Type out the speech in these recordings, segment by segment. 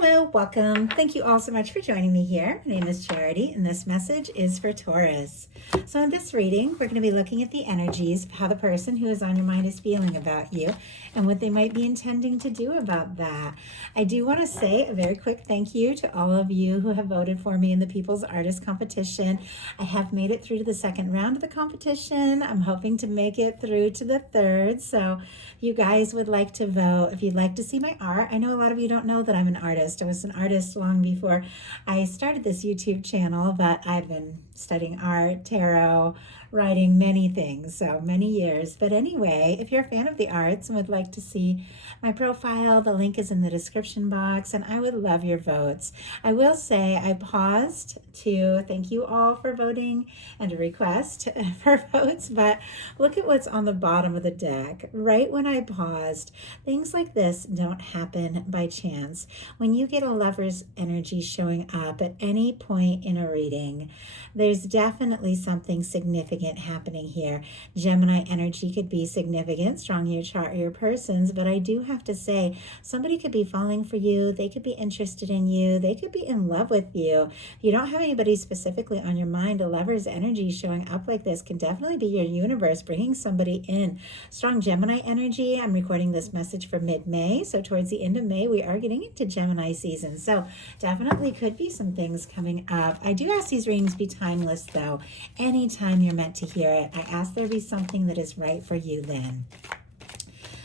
Hello, welcome. Thank you all so much for joining me here. My name is Charity, and this message is for Taurus. So in this reading, we're going to be looking at the energies of how the person who is on your mind is feeling about you and what they might be intending to do about that. I do want to say a very quick thank you to all of you who have voted for me in the People's Artist Competition. I have made it through to the second round of the competition. I'm hoping to make it through to the third. So if you guys would like to vote, if you'd like to see my art, I know a lot of you don't know that I'm an artist. I was an artist long before I started this YouTube channel, but I've been studying art, tarot, writing, many things, so many years. But anyway, if you're a fan of the arts and would like to see my profile, the link is in the description box, and I would love your votes. I will say I paused to thank you all for voting and a request for votes, but look at what's on the bottom of the deck. Right when I paused, things like this don't happen by chance. When you get a lover's energy showing up at any point in a reading, there's definitely something significant happening here. Gemini energy could be significant, strong in your chart or your person's, but I do have to say somebody could be falling for you. They could be interested in you. They could be in love with you. If you don't have anybody specifically on your mind, a lover's energy showing up like this can definitely be your universe bringing somebody in. Strong Gemini energy. I'm recording this message for mid-May, so towards the end of May, we are getting into Gemini season. So definitely could be some things coming up. I do ask these readings be timeless, though. Anytime you're meant to hear it, I ask there be something that is right for you then.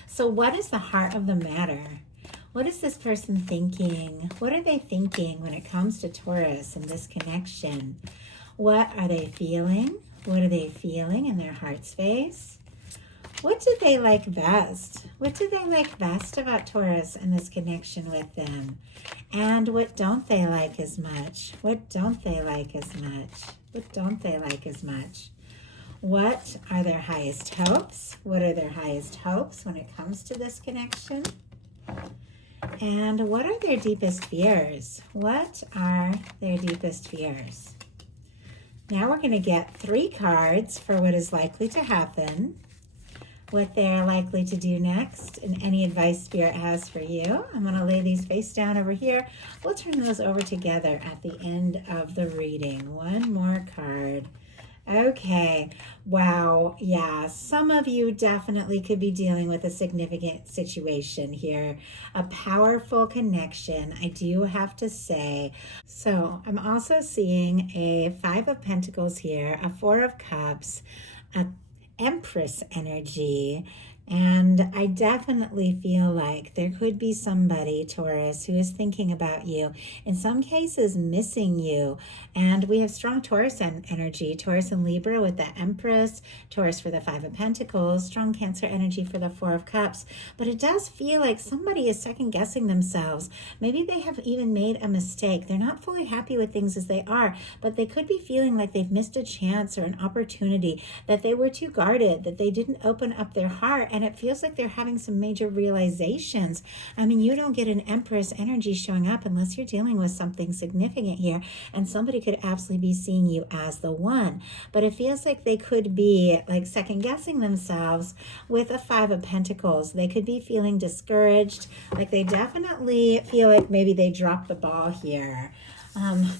So what is the heart of the matter? What is this person thinking? What are they thinking when it comes to Taurus and this connection? What are they feeling? What are they feeling in their heart space? What do they like best? What do they like best about Taurus and this connection with them? And what don't they like as much? What don't they like as much? What don't they like as much? What are their highest hopes? What are their highest hopes when it comes to this connection? And what are their deepest fears? What are their deepest fears? Now we're going to get 3 cards for what is likely to happen, what they're likely to do next, and any advice Spirit has for you. I'm going to lay these face down over here. We'll turn those over together at the end of the reading. One more card. Okay, wow, yeah, some of you definitely could be dealing with a significant situation here, a powerful connection, I do have to say. So I'm also seeing a 5 of Pentacles here, a 4 of Cups, a Empress energy, and I definitely feel like there could be somebody, Taurus, who is thinking about you, in some cases missing you. And we have strong Taurus energy, Taurus and Libra with the Empress, Taurus for the 5 of Pentacles, strong Cancer energy for the 4 of Cups. But it does feel like somebody is second guessing themselves. Maybe they have even made a mistake. They're not fully happy with things as they are, but they could be feeling like they've missed a chance or an opportunity, that they were too guarded, that they didn't open up their heart. And it feels like they're having some major realizations. I mean, you don't get an Empress energy showing up unless you're dealing with something significant here, and somebody could absolutely be seeing you as the one. But it feels like they could be like second guessing themselves with a 5 of Pentacles. They could be feeling discouraged, like they definitely feel like maybe they dropped the ball here.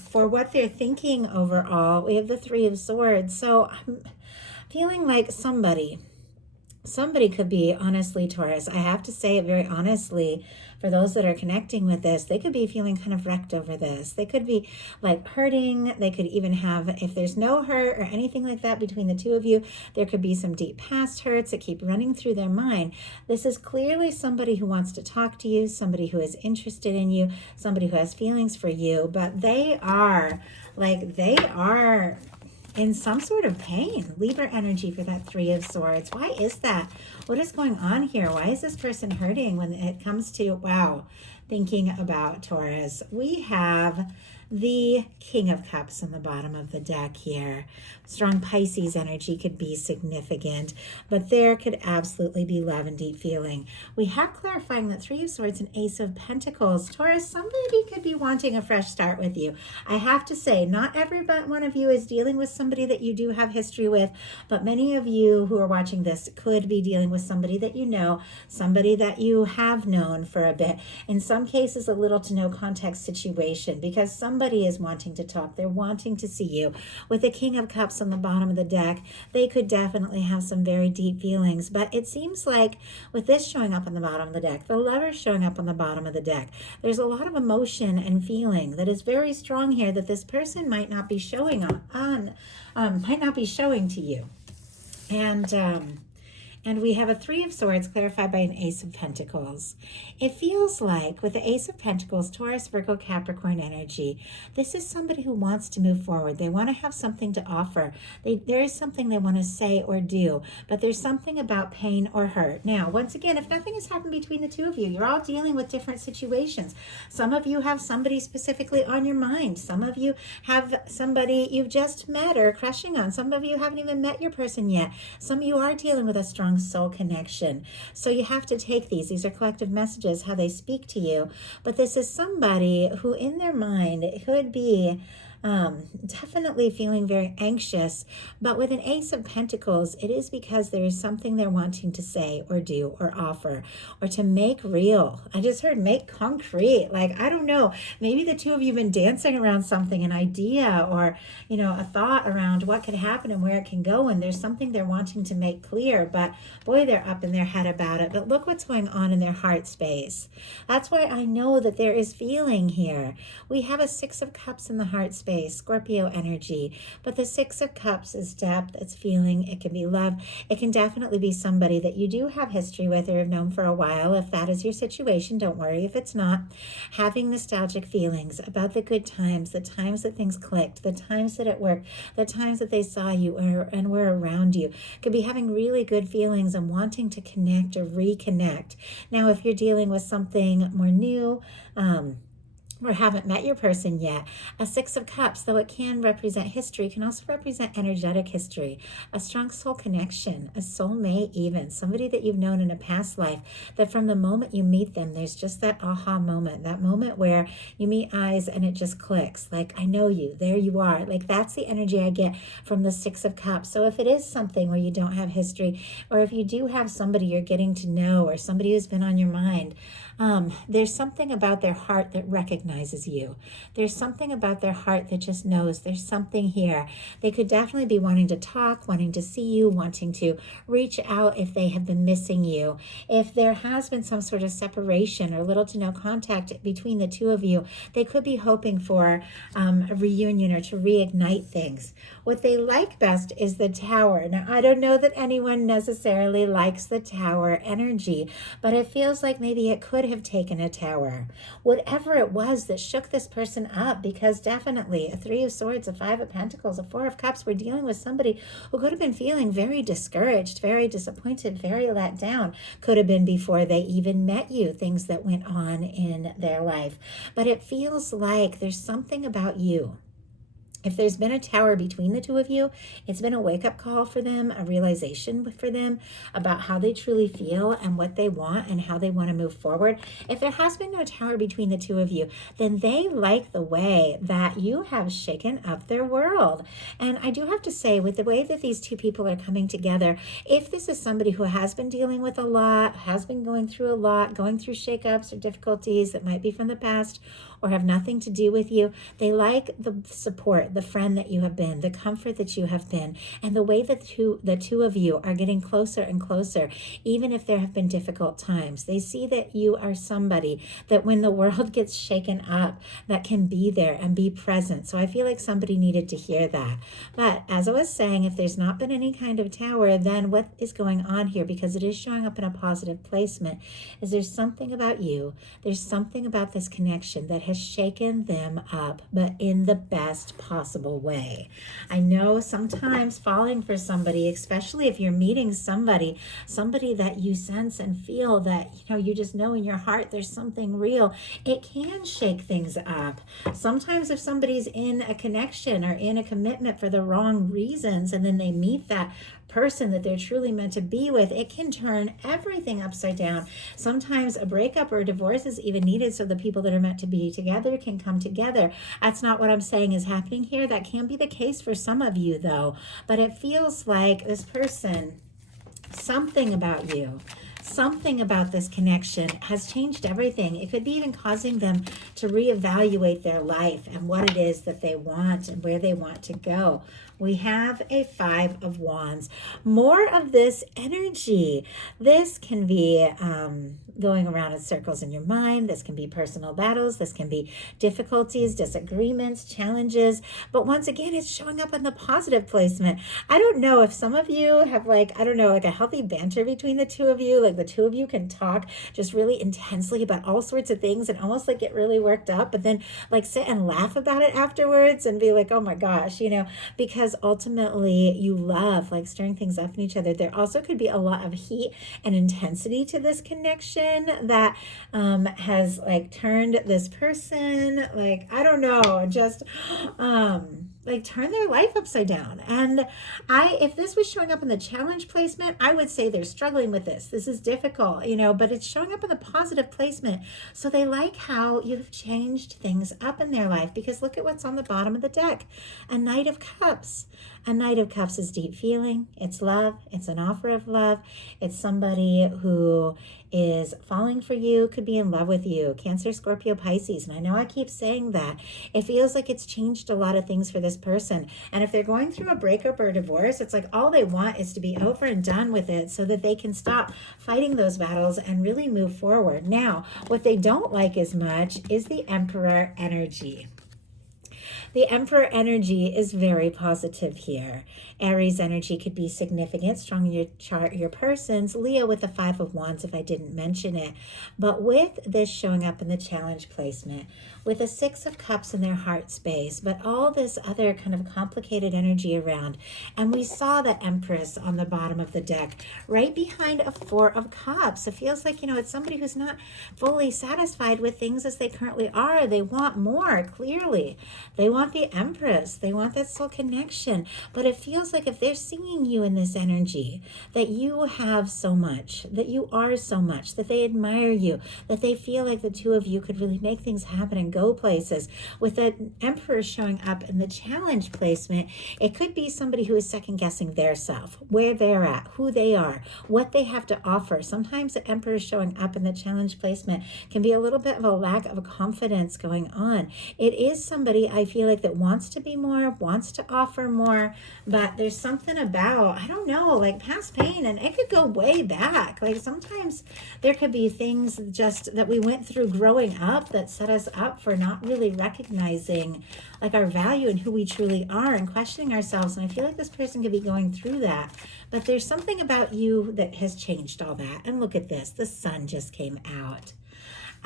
For what they're thinking overall, we have the 3 of Swords. So I'm feeling like somebody could be, honestly, Taurus, I have to say it very honestly, for those that are connecting with this, they could be feeling kind of wrecked over this. They could be like hurting. They could even have, if there's no hurt or anything like that between the 2 of you, there could be some deep past hurts that keep running through their mind. This is clearly somebody who wants to talk to you, somebody who is interested in you, somebody who has feelings for you, but they are in some sort of pain. Libra energy for that 3 of Swords. Why is that? What is going on here? Why is this person hurting when it comes to, wow, thinking about Taurus? We have the King of Cups on the bottom of the deck here. Strong Pisces energy could be significant, but there could absolutely be love and deep feeling. We have clarifying that Three of Swords and Ace of Pentacles. Taurus, somebody could be wanting a fresh start with you. I have to say, not every one of you is dealing with somebody that you do have history with, but many of you who are watching this could be dealing with somebody that you know, somebody that you have known for a bit. In some cases, a little to no context situation, because somebody is wanting to talk. They're wanting to see you. With the King of Cups on the bottom of the deck, they could definitely have some very deep feelings, but it seems like with this showing up on the bottom of the deck, the Lover showing up on the bottom of the deck, there's a lot of emotion and feeling that is very strong here that this person might not be showing might not be showing to you. And we have a Three of Swords clarified by an Ace of Pentacles. It feels like with the Ace of Pentacles, Taurus, Virgo, Capricorn energy, this is somebody who wants to move forward. They want to have something to offer. There is something they want to say or do, but there's something about pain or hurt. Now, once again, if nothing has happened between the two of you, you're all dealing with different situations. Some of you have somebody specifically on your mind. Some of you have somebody you've just met or crushing on. Some of you haven't even met your person yet. Some of you are dealing with a strong soul connection. So you have to take these are collective messages, how they speak to you. But this is somebody who in their mind could be definitely feeling very anxious, but with an Ace of Pentacles, it is because there is something they're wanting to say or do or offer or to make real. I just heard make concrete. Like, I don't know, maybe the two of you have been dancing around something, an idea or, a thought around what could happen and where it can go. And there's something they're wanting to make clear, but boy, they're up in their head about it. But look what's going on in their heart space. That's why I know that there is feeling here. We have a Six of Cups in the heart space. Scorpio energy, but the Six of Cups is depth, it's feeling, it can be love, it can definitely be somebody that you do have history with or have known for a while. If that is your situation, don't worry if it's not. Having nostalgic feelings about the good times, the times that things clicked, the times that it worked, the times that they saw you and were around you, could be having really good feelings and wanting to connect or reconnect. Now, if you're dealing with something more new, or haven't met your person yet, a Six of Cups, though it can represent history, can also represent energetic history, a strong soul connection, a soulmate even, somebody that you've known in a past life, that from the moment you meet them, there's just that aha moment, that moment where you meet eyes and it just clicks, like, I know you, there you are. Like, that's the energy I get from the Six of Cups. So if it is something where you don't have history, or if you do have somebody you're getting to know, or somebody who's been on your mind, there's something about their heart that recognizes you. There's something about their heart that just knows there's something here. They could definitely be wanting to talk, wanting to see you, wanting to reach out if they have been missing you. If there has been some sort of separation or little to no contact between the two of you, they could be hoping for a reunion or to reignite things. What they like best is the Tower. Now, I don't know that anyone necessarily likes the Tower energy, but it feels like maybe it could have taken a Tower. Whatever it was that shook this person up, because definitely a Three of Swords, a Five of Pentacles, a Four of Cups, we're dealing with somebody who could have been feeling very discouraged, very disappointed, very let down. Could have been before they even met you, things that went on in their life. But it feels like there's something about you. If there's been a Tower between the two of you, it's been a wake-up call for them, a realization for them about how they truly feel and what they want and how they want to move forward. If there has been no Tower between the two of you, then they like the way that you have shaken up their world. And I do have to say, with the way that these two people are coming together, if this is somebody who has been dealing with a lot, has been going through a lot, going through shakeups or difficulties that might be from the past or have nothing to do with you, they like the support, the friend that you have been, the comfort that you have been, and the way that the two of you are getting closer and closer, even if there have been difficult times. They see that you are somebody that when the world gets shaken up, that can be there and be present. So I feel like somebody needed to hear that. But as I was saying, if there's not been any kind of Tower, then what is going on here, because it is showing up in a positive placement, is there's something about you, there's something about this connection that has shaken them up, but in the best possible possible way. I know sometimes falling for somebody, especially if you're meeting somebody that you sense and feel that, you just know in your heart there's something real, it can shake things up. Sometimes if somebody's in a connection or in a commitment for the wrong reasons, and then they meet that person that they're truly meant to be with, it can turn everything upside down. Sometimes a breakup or a divorce is even needed so the people that are meant to be together can come together. That's not what I'm saying is happening here. That can be the case for some of you though, but it feels like this person, something about you, something about this connection has changed everything. It could be even causing them to reevaluate their life and what it is that they want and where they want to go. We have a 5 of Wands. More of this energy. This can be going around in circles in your mind. This can be personal battles. This can be difficulties, disagreements, challenges. But once again, it's showing up in the positive placement. I don't know if some of you have like a healthy banter between the two of you. Like the two of you can talk just really intensely about all sorts of things and almost like get really worked up, but then like sit and laugh about it afterwards and be like, oh my gosh, because ultimately you love like stirring things up in each other. There also could be a lot of heat and intensity to this connection that has like turned this person, like, I don't know, just like turn their life upside down. And if this was showing up in the challenge placement, I would say they're struggling with this. This is difficult, but it's showing up in the positive placement. So they like how you've changed things up in their life, because look at what's on the bottom of the deck. A Knight of Cups. A Knight of Cups is deep feeling. It's love. It's an offer of love. It's somebody who is falling for you, could be in love with you. Cancer, Scorpio, Pisces. And I know I keep saying that. It feels like it's changed a lot of things for this person. And if they're going through a breakup or a divorce, it's like all they want is to be over and done with it so that they can stop fighting those battles and really move forward. Now, what they don't like as much is the Emperor energy. The Emperor energy is very positive here. Aries energy could be significant, strong in your chart, your person's. Leo with the 5 of Wands, if I didn't mention it. But with this showing up in the challenge placement, with a 6 of Cups in their heart space, but all this other kind of complicated energy around. And we saw the Empress on the bottom of the deck, right behind a 4 of Cups. It feels like, it's somebody who's not fully satisfied with things as they currently are. They want more, clearly. They want the Empress. They want that soul connection. But it feels like if they're seeing you in this energy, that you have so much, that you are so much, that they admire you, that they feel like the two of you could really make things happen and go places. With the Emperor showing up in the challenge placement, it could be somebody who is second guessing their self, where they're at, who they are, what they have to offer. Sometimes the Emperor showing up in the challenge placement can be a little bit of a lack of confidence going on. It is somebody I feel like that wants to be more, wants to offer more, but there's something about, I don't know, like past pain, and it could go way back. Like sometimes there could be things just that we went through growing up that set us up for not really recognizing like our value and who we truly are and questioning ourselves. And I feel like this person could be going through that, but there's something about you that has changed all that. And look at this, the sun just came out.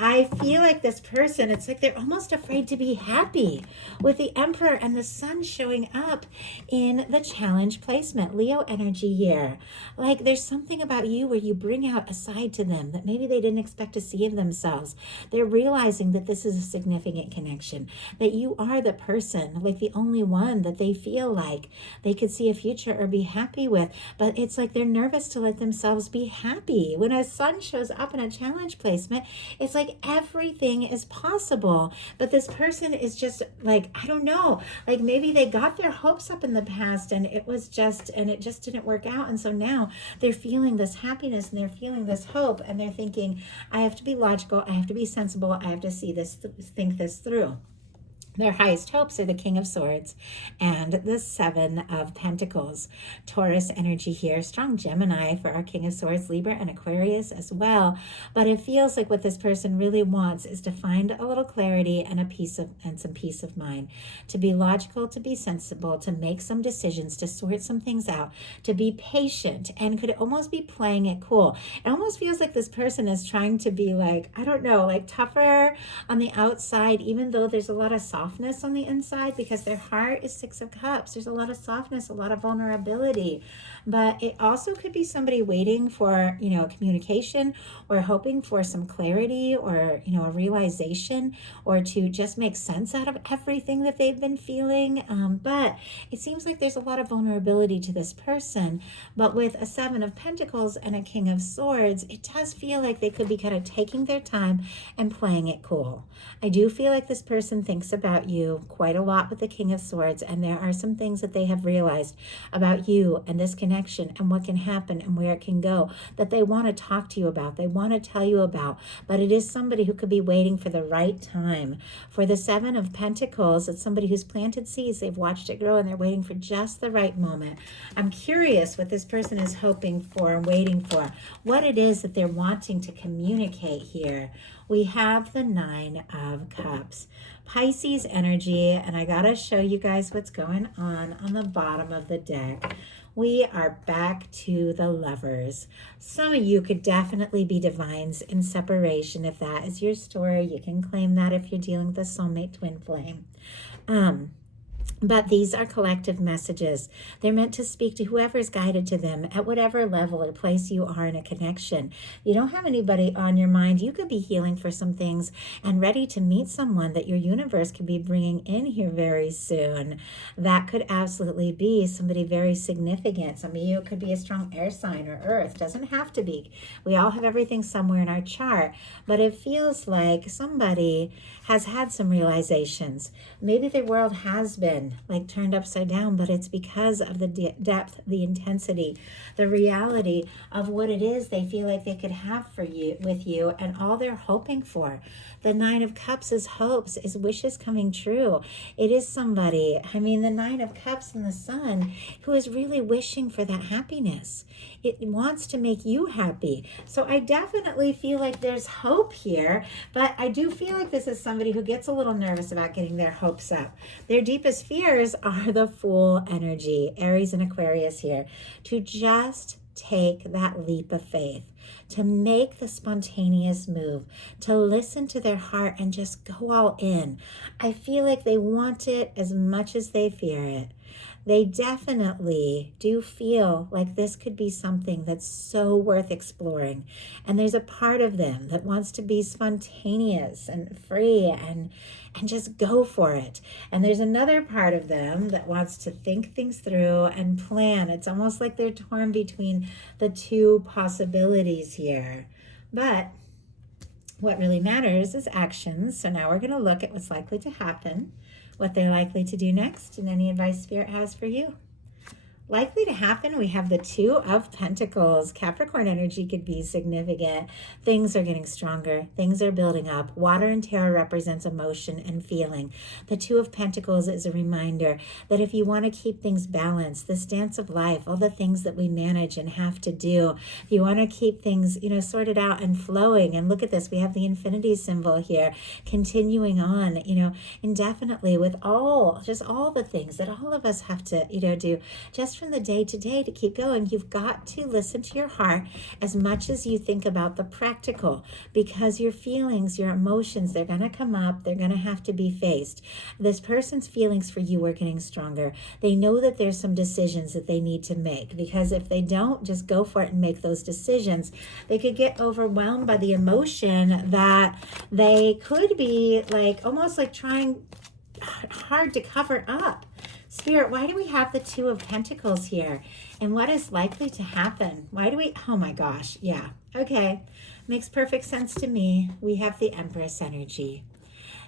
I feel like this person, it's like they're almost afraid to be happy with the Emperor and the Sun showing up in the challenge placement. Leo energy here. Like there's something about you where you bring out a side to them that maybe they didn't expect to see of themselves. They're realizing that this is a significant connection, that you are the person, like the only one that they feel like they could see a future or be happy with. But it's like they're nervous to let themselves be happy. When a Sun shows up in a challenge placement, it's like everything is possible, but this person is just like, I don't know, like maybe they got their hopes up in the past and it just didn't work out, and so now they're feeling this happiness and they're feeling this hope, and they're thinking, I have to be logical, I have to be sensible, I have to see this, think this through. Their highest hopes are the King of Swords and the 7 of Pentacles. Taurus energy here, strong Gemini for our King of Swords, Libra and Aquarius as well. But it feels like what this person really wants is to find a little clarity and some peace of mind, to be logical, to be sensible, to make some decisions, to sort some things out, to be patient, and could almost be playing it cool. It almost feels like this person is trying to be like, I don't know, like tougher on the outside, even though there's a lot of soft softness on the inside because their heart is Six of Cups. There's a lot of softness, a lot of vulnerability. But it also could be somebody waiting for, communication, or hoping for some clarity, or, a realization, or to just make sense out of everything that they've been feeling. But it seems like there's a lot of vulnerability to this person. But with a Seven of Pentacles and a King of Swords, it does feel like they could be kind of taking their time and playing it cool. I do feel like this person thinks about you quite a lot with the King of Swords, and there are some things that they have realized about you and this connection and what can happen and where it can go that they want to talk to you about, they want to tell you about. But it is somebody who could be waiting for the right time. For the Seven of Pentacles, it's somebody who's planted seeds, they've watched it grow, and they're waiting for just the right moment. I'm curious what this person is hoping for and waiting for, what it is that they're wanting to communicate here. We have the Nine of Cups, Pisces energy, and I gotta show you guys what's going on the bottom of the deck. We are back to the Lovers. Some of you could definitely be divines in separation. If that is your story, you can claim that if you're dealing with a soulmate twin flame. But these are collective messages. They're meant to speak to whoever's guided to them at whatever level or place you are in a connection. You don't have anybody on your mind. You could be healing for some things and ready to meet someone that your universe could be bringing in here very soon. That could absolutely be somebody very significant. Some of you could be a strong air sign or earth. Doesn't have to be. We all have everything somewhere in our chart. But it feels like somebody has had some realizations. Maybe the world has been like turned upside down, but it's because of the depth, the intensity, the reality of what it is they feel like they could have for you, with you, and all they're hoping for. The Nine of Cups is hopes, is wishes coming true. It is somebody, the Nine of Cups and the Sun, who is really wishing for that happiness. It wants to make you happy. So I definitely feel like there's hope here, but I do feel like this is somebody who gets a little nervous about getting their hopes up. Their deepest fears are the Fool energy, Aries and Aquarius here, to just take that leap of faith, to make the spontaneous move, to listen to their heart and just go all in. I feel like they want it as much as they fear it. They definitely do feel like this could be something that's so worth exploring. And there's a part of them that wants to be spontaneous and free and just go for it. And there's another part of them that wants to think things through and plan. It's almost like they're torn between the two possibilities here. But what really matters is actions. So now we're going to look at what's likely to happen, what they're likely to do next, and any advice Spirit has for you. Likely to happen, we have the Two of Pentacles. Capricorn energy could be significant. Things are getting stronger. Things are building up. Water and tarot represents emotion and feeling. The Two of Pentacles is a reminder that if you want to keep things balanced, this dance of life, all the things that we manage and have to do, if you want to keep things, sorted out and flowing, and look at this, we have the infinity symbol here, continuing on, indefinitely with all the things that all of us have to, do, just from the day to day to keep going. You've got to listen to your heart as much as you think about the practical, because your feelings, your emotions, they're going to come up. They're going to have to be faced. This person's feelings for you are getting stronger. They know that there's some decisions that they need to make, because if they don't just go for it and make those decisions, they could get overwhelmed by the emotion that they could be almost like trying hard to cover up. Spirit, why do we have the Two of Pentacles here? And what is likely to happen? Why do we, oh my gosh, yeah. Okay, makes perfect sense to me. We have the Empress energy.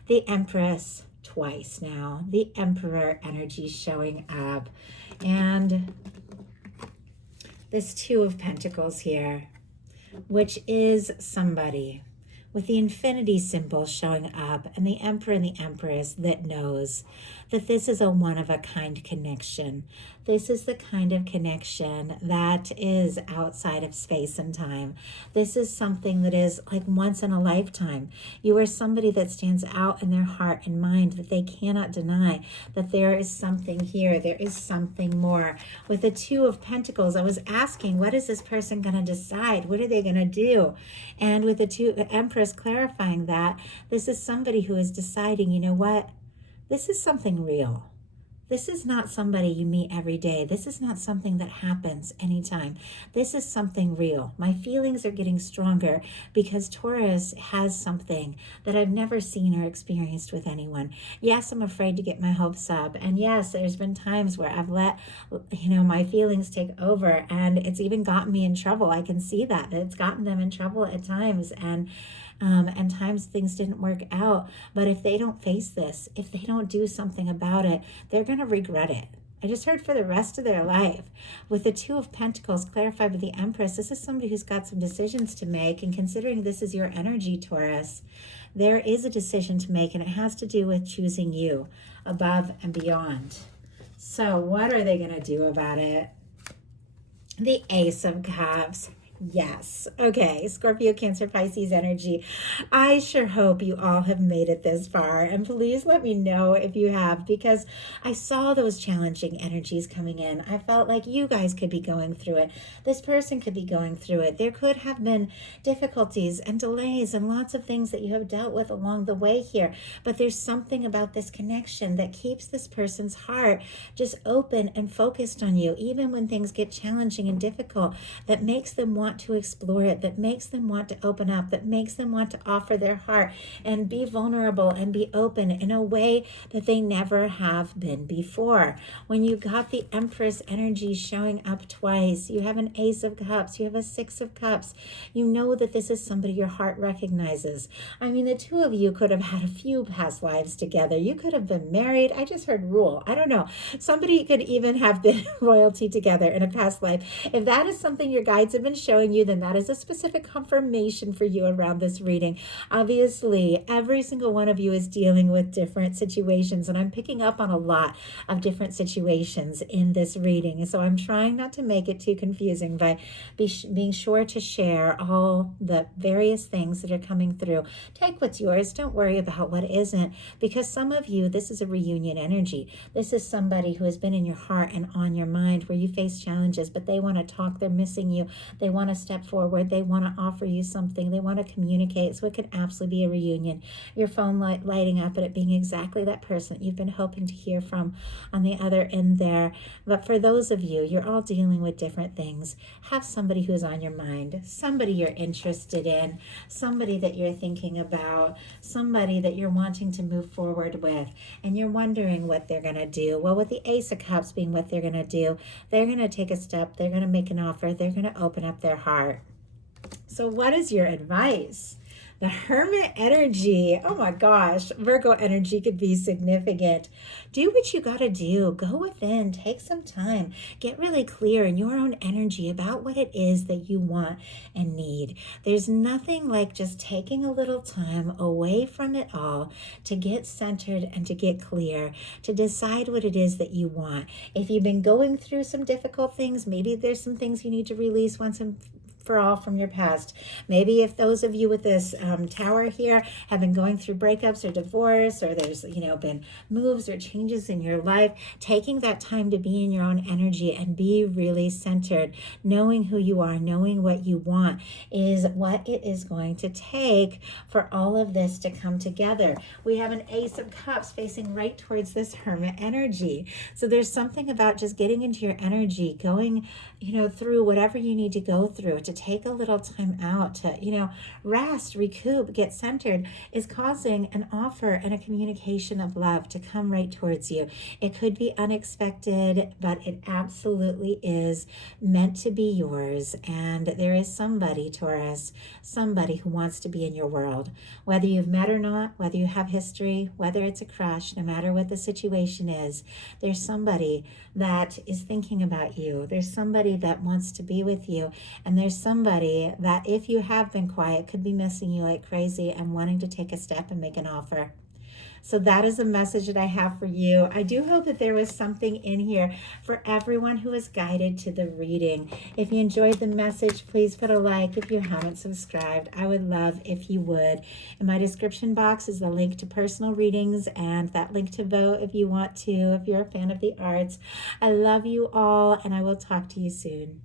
The Empress twice now. The Emperor energy showing up. And this Two of Pentacles here, which is somebody with the infinity symbol showing up, and the Emperor and the Empress that knows that this is a one-of-a-kind connection. This is the kind of connection that is outside of space and time. This is something that is like once in a lifetime. You are somebody that stands out in their heart and mind, that they cannot deny that there is something here. There is something more. With the Two of Pentacles, I was asking, what is this person going to decide? What are they going to do? And with the Empress clarifying that, this is somebody who is deciding, you know what? This is something real. This is not somebody you meet every day. This is not something that happens anytime. This is something real. My feelings are getting stronger because Taurus has something that I've never seen or experienced with anyone. Yes, I'm afraid to get my hopes up. And yes, there's been times where I've let, my feelings take over, and it's even gotten me in trouble. I can see that it's gotten them in trouble at times. And times things didn't work out. But if they don't face this, if they don't do something about it, they're going to regret it. I just heard for the rest of their life. With the Two of Pentacles clarified with the Empress, this is somebody who's got some decisions to make. And considering this is your energy, Taurus, there is a decision to make, and it has to do with choosing you above and beyond. So what are they going to do about it? The Ace of Cups. Yes. Okay. Scorpio, Cancer, Pisces energy. I sure hope you all have made it this far. And please let me know if you have, because I saw those challenging energies coming in. I felt like you guys could be going through it. This person could be going through it. There could have been difficulties and delays and lots of things that you have dealt with along the way here. But there's something about this connection that keeps this person's heart just open and focused on you, even when things get challenging and difficult, that makes them want to explore it, that makes them want to open up, that makes them want to offer their heart and be vulnerable and be open in a way that they never have been before. When you got the Empress energy showing up twice, you have an Ace of Cups, you have a Six of Cups, you know that this is somebody your heart recognizes. I mean, the two of you could have had a few past lives together. You could have been married. I just heard rule. I don't know. Somebody could even have been royalty together in a past life. If that is something your guides have been showing you, then that is a specific confirmation for you around this reading. Obviously, every single one of you is dealing with different situations, and I'm picking up on a lot of different situations in this reading. So I'm trying not to make it too confusing by being sure to share all the various things that are coming through. Take what's yours. Don't worry about what isn't, because some of you, this is a reunion energy. This is somebody who has been in your heart and on your mind where you face challenges, but they want to talk. They're missing you. They want to step forward. They want to offer you something. They want to communicate. So it could absolutely be a reunion. Your phone lighting up and it being exactly that person that you've been hoping to hear from on the other end there. But for those of you, you're all dealing with different things. Have somebody who's on your mind, somebody you're interested in, somebody that you're thinking about, somebody that you're wanting to move forward with, and you're wondering what they're going to do. Well, with the Ace of Cups being what they're going to do, they're going to take a step. They're going to make an offer. They're going to open up their heart. So what is your advice? The Hermit energy. Oh my gosh, Virgo energy could be significant. Do what you got to do. Go within. Take some time. Get really clear in your own energy about what it is that you want and need. There's nothing like just taking a little time away from it all to get centered and to get clear, to decide what it is that you want. If you've been going through some difficult things, maybe there's some things you need to release once and for all from your past. Maybe if those of you with this tower here have been going through breakups or divorce, or there's been moves or changes in your life, taking that time to be in your own energy and be really centered, knowing who you are, knowing what you want, is what it is going to take for all of this to come together. We have an Ace of Cups facing right towards this Hermit energy. So there's something about just getting into your energy, going through whatever you need to go through, to take a little time out to, rest, recoup, get centered, is causing an offer and a communication of love to come right towards you. It could be unexpected, but it absolutely is meant to be yours. And there is somebody, Taurus, somebody who wants to be in your world. Whether you've met or not, whether you have history, whether it's a crush, no matter what the situation is, there's somebody that is thinking about you. There's somebody that wants to be with you. And there's somebody that, if you have been quiet, could be missing you like crazy and wanting to take a step and make an offer. So that is a message that I have for you. I do hope that there was something in here for everyone who is guided to the reading. If you enjoyed the message, please put a like. If you haven't subscribed, I would love if you would. In my description box is the link to personal readings and that link to vote if you want to, if you're a fan of the arts. I love you all, and I will talk to you soon.